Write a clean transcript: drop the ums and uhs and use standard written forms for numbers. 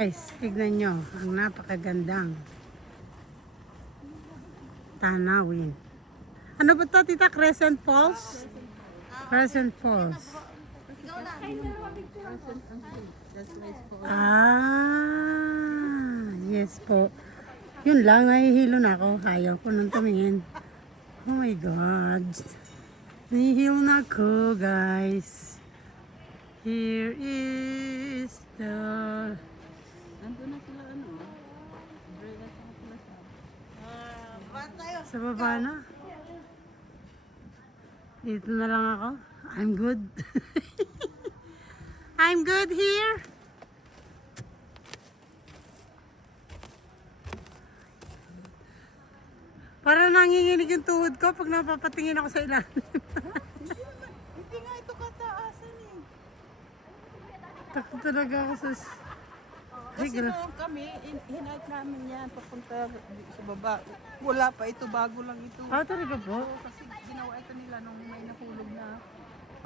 Guys, tignan nyo ang napakagandang tanawin. Ano ba to, tita? Crescent Falls? Crescent Falls. Yes po. Yun lang, nahihilo na ako. Ayaw ko nang tumingin. Oh my God. Nahihilo na ako, guys. Here is the... Nandun na sila Dre na sila Sa baba na. Dito na lang ako. I'm good. I'm good here. Para nanginginig yung tuhod ko pag napapatingin ako sa ilalim. Hindi nga ito kataasan eh. Takot talaga ako sa... Kasi noong kami, hinahit namin yan papunta sa baba. Wala pa ito, bago lang ito. Ah, talaga po? Kasi ginawa ito nila nung may nahulog na